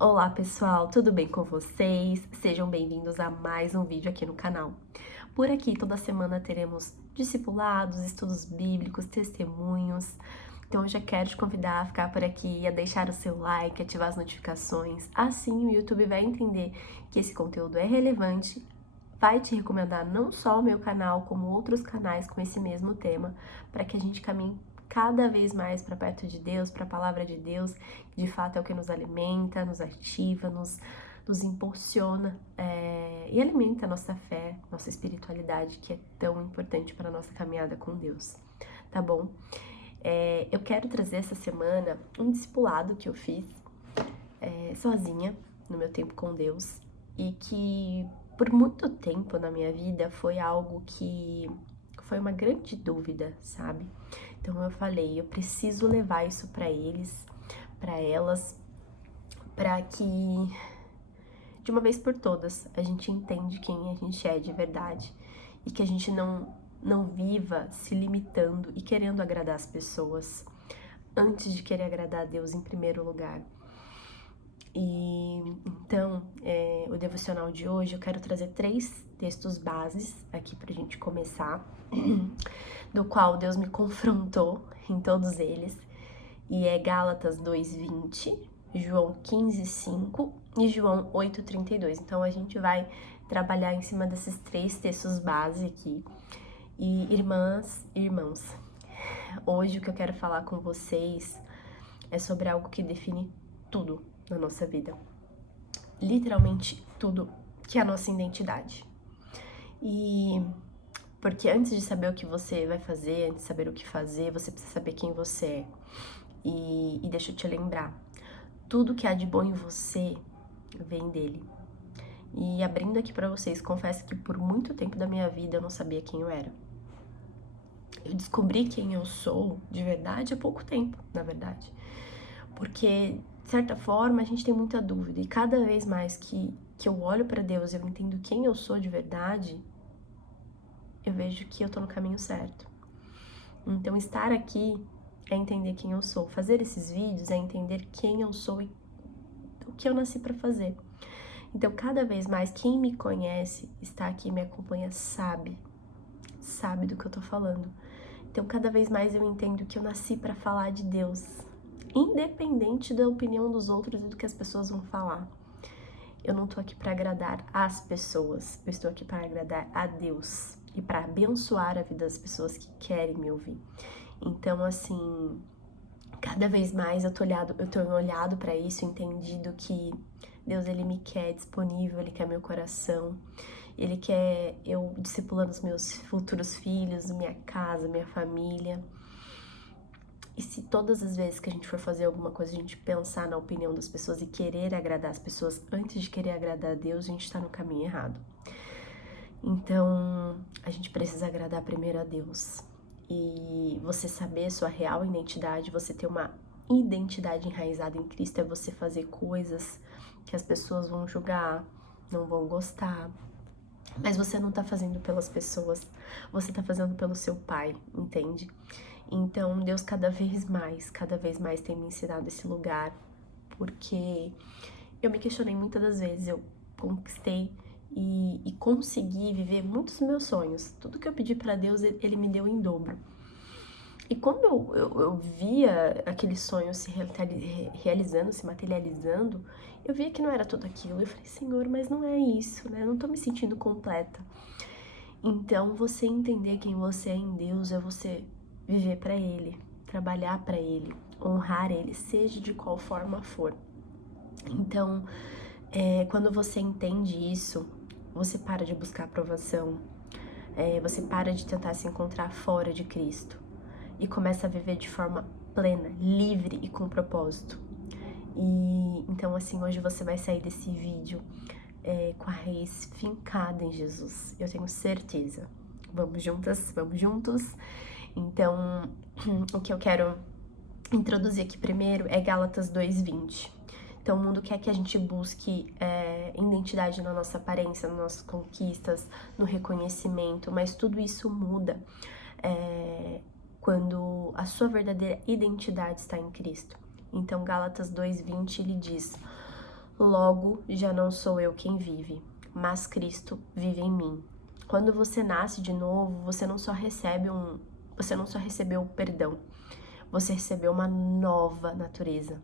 Olá pessoal, tudo bem com vocês? Sejam bem-vindos a mais um vídeo aqui no canal. Por aqui toda semana teremos discipulados, estudos bíblicos, testemunhos. Então eu já quero te convidar a ficar por aqui, a deixar o seu like, ativar as notificações. Assim o YouTube vai entender que esse conteúdo é relevante, vai te recomendar não só o meu canal, como outros canais com esse mesmo tema, para que a gente caminhe cada vez mais para perto de Deus, para a palavra de Deus, que de fato é o que nos alimenta, nos ativa, nos impulsiona e alimenta a nossa fé, nossa espiritualidade, que é tão importante para a nossa caminhada com Deus, tá bom? Eu quero trazer essa semana um discipulado que eu fiz sozinha, no meu tempo com Deus, e que por muito tempo na minha vida foi algo que foi uma grande dúvida, sabe? Então eu falei, eu preciso levar isso para eles, para elas, para que de uma vez por todas a gente entende quem a gente é de verdade e que a gente não viva se limitando e querendo agradar as pessoas antes de querer agradar a Deus em primeiro lugar. E então, o devocional de hoje eu quero trazer 3 textos bases aqui pra gente começar, do qual Deus me confrontou em todos eles, e é Gálatas 2:20, João 15:5 e João 8:32. Então a gente vai trabalhar em cima desses 3 textos base aqui. E irmãs e irmãos, hoje o que eu quero falar com vocês é sobre algo que define tudo na nossa vida. Literalmente tudo, que é a nossa identidade. E porque antes de saber o que você vai fazer, antes de saber o que fazer, você precisa saber quem você é. E deixa eu te lembrar, tudo que há de bom em você vem dele. E abrindo aqui pra vocês, confesso que por muito tempo da minha vida eu não sabia quem eu era. Eu descobri quem eu sou de verdade há pouco tempo, na verdade. Porque, de certa forma, a gente tem muita dúvida. E cada vez mais que eu olho pra Deus e eu entendo quem eu sou de verdade, eu vejo que eu tô no caminho certo. Então, estar aqui é entender quem eu sou. Fazer esses vídeos é entender quem eu sou e o que eu nasci pra fazer. Então, cada vez mais, quem me conhece, está aqui, me acompanha, sabe do que eu tô falando. Então, cada vez mais eu entendo que eu nasci pra falar de Deus, independente da opinião dos outros e do que as pessoas vão falar. Eu não tô aqui pra agradar as pessoas, eu estou aqui pra agradar a Deus e pra abençoar a vida das pessoas que querem me ouvir. Então, assim, cada vez mais eu tenho olhado pra isso, entendido que Deus, ele me quer disponível, ele quer meu coração, ele quer eu discipulando os meus futuros filhos, minha casa, minha família. E se todas as vezes que a gente for fazer alguma coisa, a gente pensar na opinião das pessoas e querer agradar as pessoas antes de querer agradar a Deus, a gente tá no caminho errado. Então, a gente precisa agradar primeiro a Deus. E você saber sua real identidade, você ter uma identidade enraizada em Cristo, é você fazer coisas que as pessoas vão julgar, não vão gostar. Mas você não tá fazendo pelas pessoas, você tá fazendo pelo seu Pai, entende? Então, Deus cada vez mais tem me ensinado esse lugar, porque eu me questionei muitas das vezes, eu conquistei e consegui viver muitos dos meus sonhos. Tudo que eu pedi pra Deus, ele me deu em dobro. E quando eu via aquele sonho se realizando, se materializando, eu via que não era tudo aquilo. Eu falei, Senhor, mas não é isso, né? Eu não tô me sentindo completa. Então, você entender quem você é em Deus é você viver pra Ele, trabalhar pra Ele, honrar Ele, seja de qual forma for. Então, quando você entende isso, você para de buscar aprovação, você para de tentar se encontrar fora de Cristo e começa a viver de forma plena, livre e com propósito. E então, assim, hoje você vai sair desse vídeo com a raiz fincada em Jesus, eu tenho certeza. Vamos juntas, vamos juntos. Então, o que eu quero introduzir aqui primeiro é Gálatas 2:20. Então, o mundo quer que a gente busque identidade na nossa aparência, nas nossas conquistas, no reconhecimento, mas tudo isso muda quando a sua verdadeira identidade está em Cristo. Então, Gálatas 2:20, ele diz: Logo, já não sou eu quem vive, mas Cristo vive em mim. Quando você nasce de novo, você não só recebeu o perdão, você recebeu uma nova natureza.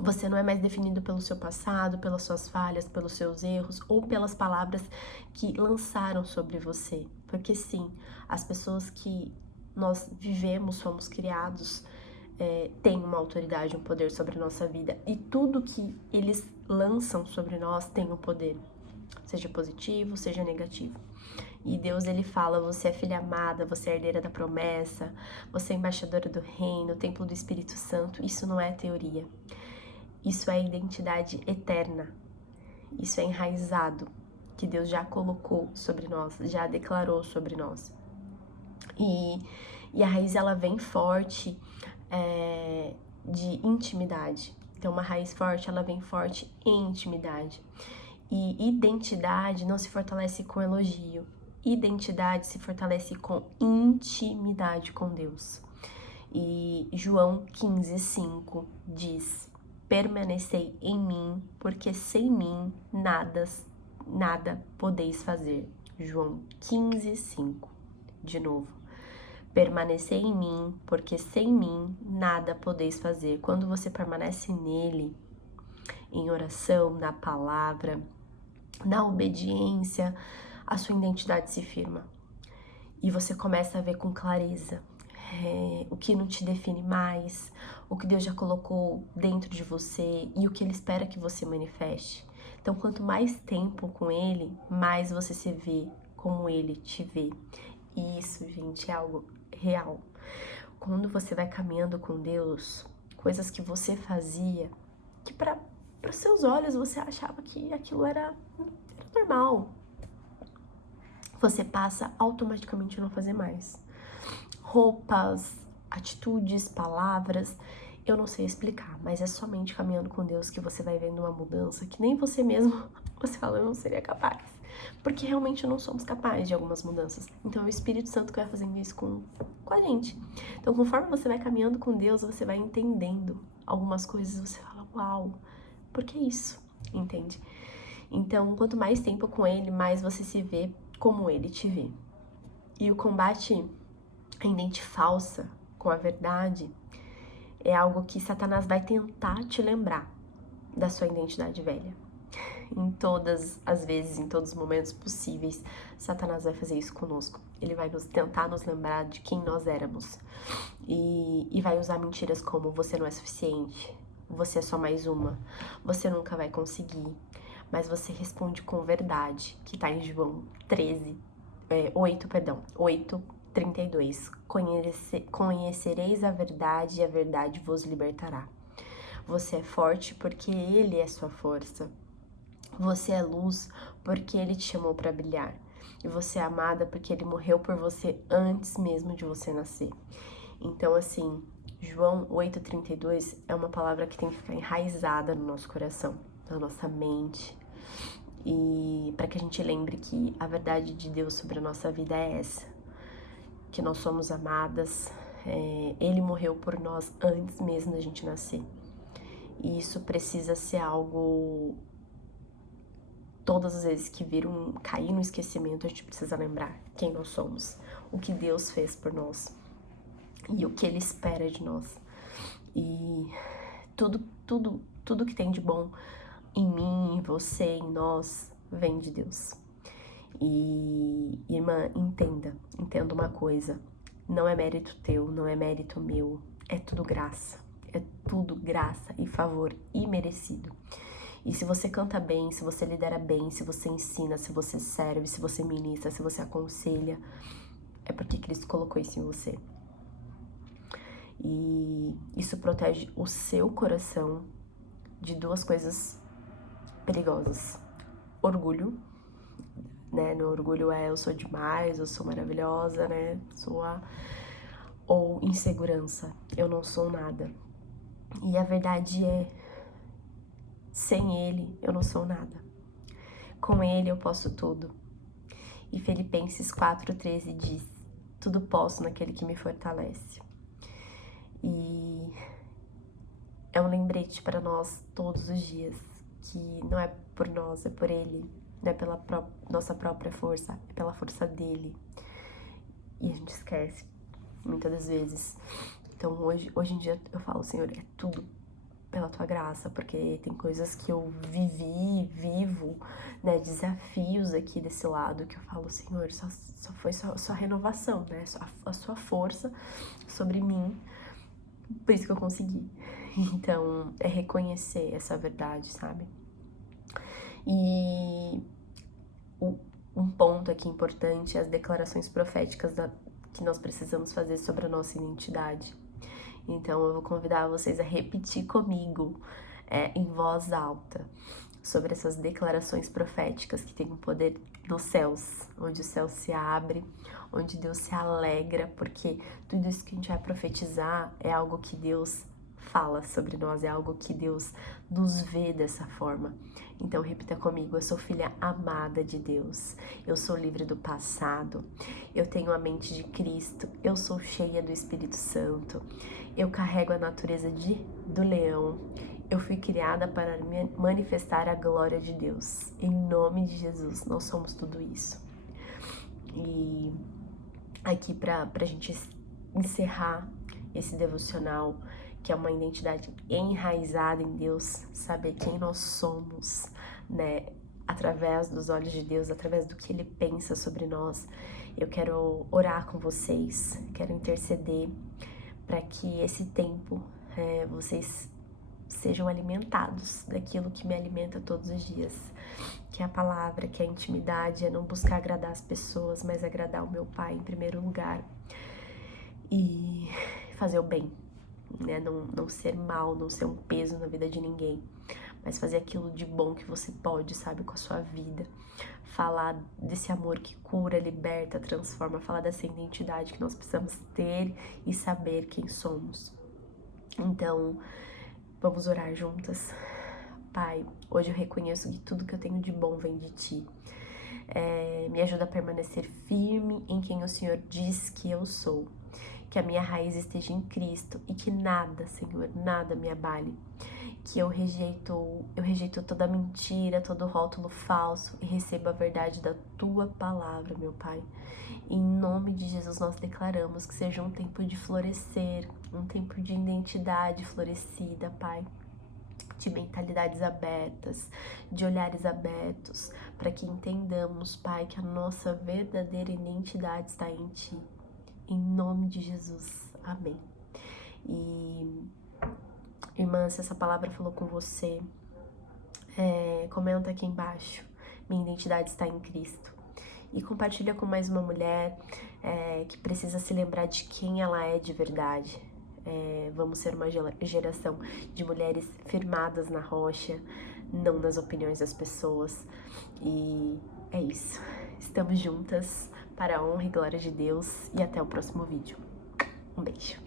Você não é mais definido pelo seu passado, pelas suas falhas, pelos seus erros ou pelas palavras que lançaram sobre você. Porque sim, as pessoas que nós vivemos, fomos criados, têm uma autoridade, um poder sobre a nossa vida. E tudo que eles lançam sobre nós tem um poder, seja positivo, seja negativo. E Deus, ele fala, você é filha amada, você é herdeira da promessa, você é embaixadora do reino, templo do Espírito Santo. Isso não é teoria. Isso é identidade eterna. Isso é enraizado, que Deus já colocou sobre nós, já declarou sobre nós. E a raiz, ela vem forte de intimidade. Então, uma raiz forte, ela vem forte em intimidade. E identidade não se fortalece com elogio. Identidade se fortalece com intimidade com Deus. E João 15:5 diz: permanecei em mim, porque sem mim nada podeis fazer. João 15:5. De novo. Permanecei em mim, porque sem mim nada podeis fazer. Quando você permanece nele, em oração, na palavra, na obediência, a sua identidade se firma. E você começa a ver com clareza o que não te define mais, o que Deus já colocou dentro de você e o que Ele espera que você manifeste. Então, quanto mais tempo com Ele, mais você se vê como Ele te vê. E isso, gente, é algo real. Quando você vai caminhando com Deus, coisas que você fazia, que para os seus olhos você achava que aquilo era normal, você passa automaticamente a não fazer mais. Roupas, atitudes, palavras, eu não sei explicar, mas é somente caminhando com Deus que você vai vendo uma mudança que nem você mesmo, você fala, eu não seria capaz. Porque realmente não somos capazes de algumas mudanças. Então é o Espírito Santo que vai fazendo isso com a gente. Então conforme você vai caminhando com Deus, você vai entendendo algumas coisas, você fala, uau, por que isso? Entende? Então, quanto mais tempo com Ele, mais você se vê como Ele te vê. E o combate à mente falsa com a verdade é algo que Satanás vai tentar te lembrar da sua identidade velha. Em todas as vezes, em todos os momentos possíveis, Satanás vai fazer isso conosco. Ele vai tentar nos lembrar de quem nós éramos. E vai usar mentiras como você não é suficiente, você é só mais uma, você nunca vai conseguir. Mas você responde com verdade, que tá em João 8:32. Conhecereis a verdade e a verdade vos libertará. Você é forte porque Ele é sua força. Você é luz porque Ele te chamou para brilhar. E você é amada porque Ele morreu por você antes mesmo de você nascer. Então, assim, João 8:32 é uma palavra que tem que ficar enraizada no nosso coração, na nossa mente. E para que a gente lembre que a verdade de Deus sobre a nossa vida é essa. Que nós somos amadas. Ele morreu por nós antes mesmo da gente nascer. E isso precisa ser algo... Todas as vezes que cair no esquecimento, a gente precisa lembrar quem nós somos, o que Deus fez por nós e o que Ele espera de nós. E tudo que tem de bom em mim, em você, em nós, vem de Deus. E, irmã, entenda uma coisa, não é mérito teu, não é mérito meu, é tudo graça e favor imerecido. E se você canta bem, se você lidera bem, se você ensina, se você serve, se você ministra, se você aconselha, é porque Cristo colocou isso em você. E isso protege o seu coração de duas coisas perigosas. Orgulho, né? No orgulho eu sou demais, eu sou maravilhosa, né? Ou insegurança, eu não sou nada. E a verdade é, sem Ele, eu não sou nada. Com Ele, eu posso tudo. E Filipenses 4:13 diz, tudo posso naquele que me fortalece. E é um lembrete para nós todos os dias que não é por nós, é por Ele, não é pela nossa própria força, é pela força dele. E a gente esquece, muitas das vezes. Então hoje em dia eu falo, Senhor, é tudo pela tua graça, porque tem coisas que eu vivo, né, desafios aqui desse lado, que eu falo, Senhor, só foi sua renovação, né, a sua força sobre mim, por isso que eu consegui. Então, é reconhecer essa verdade, sabe? E um ponto aqui importante é as declarações proféticas que nós precisamos fazer sobre a nossa identidade. Então, eu vou convidar vocês a repetir comigo, em voz alta, sobre essas declarações proféticas que têm um poder nos céus, onde o céu se abre, onde Deus se alegra, porque tudo isso que a gente vai profetizar é algo que Deus fala sobre nós, é algo que Deus nos vê dessa forma. Então repita comigo: eu sou filha amada de Deus, eu sou livre do passado, eu tenho a mente de Cristo, eu sou cheia do Espírito Santo, eu carrego a natureza do leão, eu fui criada para manifestar a glória de Deus. Em nome de Jesus, nós somos tudo isso. E aqui pra gente encerrar esse devocional, que é uma identidade enraizada em Deus, saber quem nós somos, né, através dos olhos de Deus, através do que Ele pensa sobre nós. Eu quero orar com vocês, quero interceder para que esse tempo vocês sejam alimentados daquilo que me alimenta todos os dias, que é a palavra, que é a intimidade, é não buscar agradar as pessoas, mas agradar o meu Pai em primeiro lugar e fazer o bem, né? Não ser mal, não ser um peso na vida de ninguém, mas fazer aquilo de bom que você pode, sabe, com a sua vida. Falar desse amor que cura, liberta, transforma, falar dessa identidade que nós precisamos ter e saber quem somos. Então, vamos orar juntas. Pai, hoje eu reconheço que tudo que eu tenho de bom vem de Ti. Me ajuda a permanecer firme em quem o Senhor diz que eu sou. Que a minha raiz esteja em Cristo e que nada, Senhor, nada me abale. Que eu rejeito toda mentira, todo rótulo falso e recebo a verdade da Tua palavra, meu Pai. Em nome de Jesus nós declaramos que seja um tempo de florescer, um tempo de identidade florescida, Pai. De mentalidades abertas, de olhares abertos, para que entendamos, Pai, que a nossa verdadeira identidade está em Ti. Em nome de Jesus. Amém. E, irmã, se essa palavra falou com você, comenta aqui embaixo. Minha identidade está em Cristo. E compartilha com mais uma mulher que precisa se lembrar de quem ela é de verdade. Vamos ser uma geração de mulheres firmadas na rocha, não nas opiniões das pessoas. E é isso. Estamos juntas para a honra e glória de Deus. E até o próximo vídeo. Um beijo.